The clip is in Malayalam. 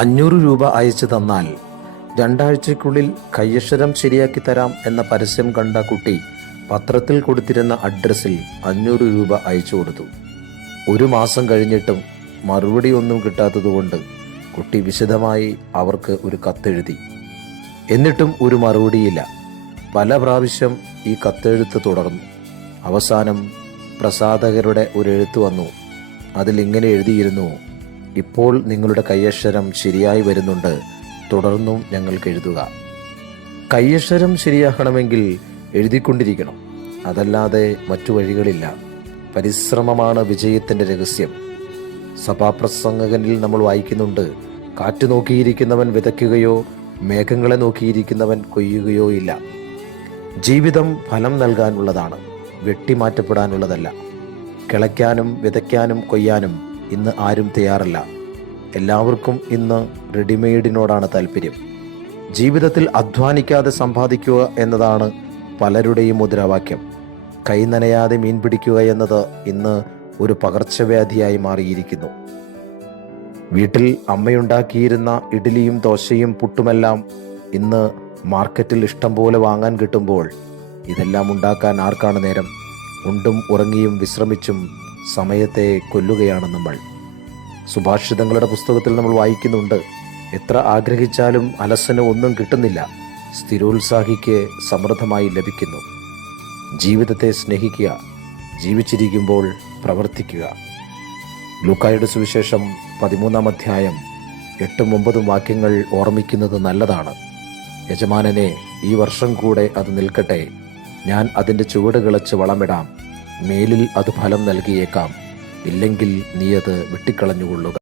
500 രൂപ അയച്ചു തന്നാൽ 2 ആഴ്ചയ്ക്കുള്ളിൽ കൈയക്ഷരം ശരിയാക്കി തരാം എന്ന പരസ്യം കണ്ട കുട്ടി പത്രത്തിൽ കൊടുത്തിരുന്ന അഡ്രസ്സിൽ 500 രൂപ അയച്ചു കൊടുത്തു. 1 മാസം കഴിഞ്ഞിട്ടും മറുപടി ഒന്നും കിട്ടാത്തതുകൊണ്ട് കുട്ടി വിശദമായി അവർക്ക് ഒരു കത്തെഴുതി. എന്നിട്ടും ഒരു മറുപടിയില്ല. പല പ്രാവശ്യം ഈ കത്തെഴുത്ത് തുടർന്നു. അവസാനം പ്രസാധകരുടെ ഒരു എഴുത്ത് വന്നു. അതിൽ ഇങ്ങനെ എഴുതിയിരുന്നു: ഇപ്പോൾ നിങ്ങളുടെ കൈയക്ഷരം ശരിയായി വരുന്നുണ്ട്, തുടർന്നും ഞങ്ങൾക്ക് എഴുതുക. കൈയക്ഷരം ശരിയാക്കണമെങ്കിൽ എഴുതിക്കൊണ്ടിരിക്കണം, അതല്ലാതെ മറ്റു വഴികളില്ല. പരിശ്രമമാണ് വിജയത്തിൻ്റെ രഹസ്യം. സഭാപ്രസംഗകനിൽ നമ്മൾ വായിക്കുന്നുണ്ട്: കാറ്റ് നോക്കിയിരിക്കുന്നവൻ വിതയ്ക്കുകയോ മേഘങ്ങളെ നോക്കിയിരിക്കുന്നവൻ കൊയ്യുകയോ ഇല്ല. ജീവിതം ഫലം നൽകാനുള്ളതാണ്, വെട്ടിമാറ്റപ്പെടാനുള്ളതല്ല. കിളയ്ക്കാനും വിതയ്ക്കാനും കൊയ്യാനും ഇന്ന് ആരും തയ്യാറല്ല. എല്ലാവർക്കും ഇന്ന് റെഡിമെയ്ഡിനോടാണ് താല്പര്യം. ജീവിതത്തിൽ അധ്വാനിക്കാതെ സമ്പാദിക്കുക എന്നതാണ് പലരുടെയും മുദ്രാവാക്യം. കൈ നനയാതെ മീൻ പിടിക്കുക എന്നത് ഇന്ന് ഒരു പകർച്ചവ്യാധിയായി മാറിയിരിക്കുന്നു. വീട്ടിൽ അമ്മയുണ്ടാക്കിയിരുന്ന ഇഡ്ഡലിയും ദോശയും പുട്ടുമെല്ലാം ഇന്ന് മാർക്കറ്റിൽ ഇഷ്ടം പോലെ വാങ്ങാൻ കിട്ടുമ്പോൾ ഇതെല്ലാം ഉണ്ടാക്കാൻ ആർക്കാണ് നേരം? ഉണ്ടും ഉറങ്ങിയും വിശ്രമിച്ചും സമയത്തെ കൊല്ലുകയാണ് നമ്മൾ. സുഭാഷിതങ്ങളുടെ പുസ്തകത്തിൽ നമ്മൾ വായിക്കുന്നുണ്ട്: എത്ര ആഗ്രഹിച്ചാലും അലസന് ഒന്നും കിട്ടുന്നില്ല, സ്ഥിരോത്സാഹിക്ക് സമൃദ്ധമായി ലഭിക്കുന്നു. ജീവിതത്തെ സ്നേഹിക്കുക, ജീവിച്ചിരിക്കുമ്പോൾ പ്രവർത്തിക്കുക. ലൂക്കായുടെ സുവിശേഷം 13-ാം അധ്യായം 8-9 വാക്യങ്ങൾ ഓർമ്മിക്കുന്നത് നല്ലതാണ്. യജമാനനെ, ഈ വർഷം കൂടെ അത് നിൽക്കട്ടെ, ഞാൻ അതിൻ്റെ ചുവട് കിളച്ച് വളമിടാം, മേലിൽ അത് ഫലം നൽകിയേക്കാം, ഇല്ലെങ്കിൽ നീ അത് വെട്ടിക്കളഞ്ഞുകൊള്ളുക.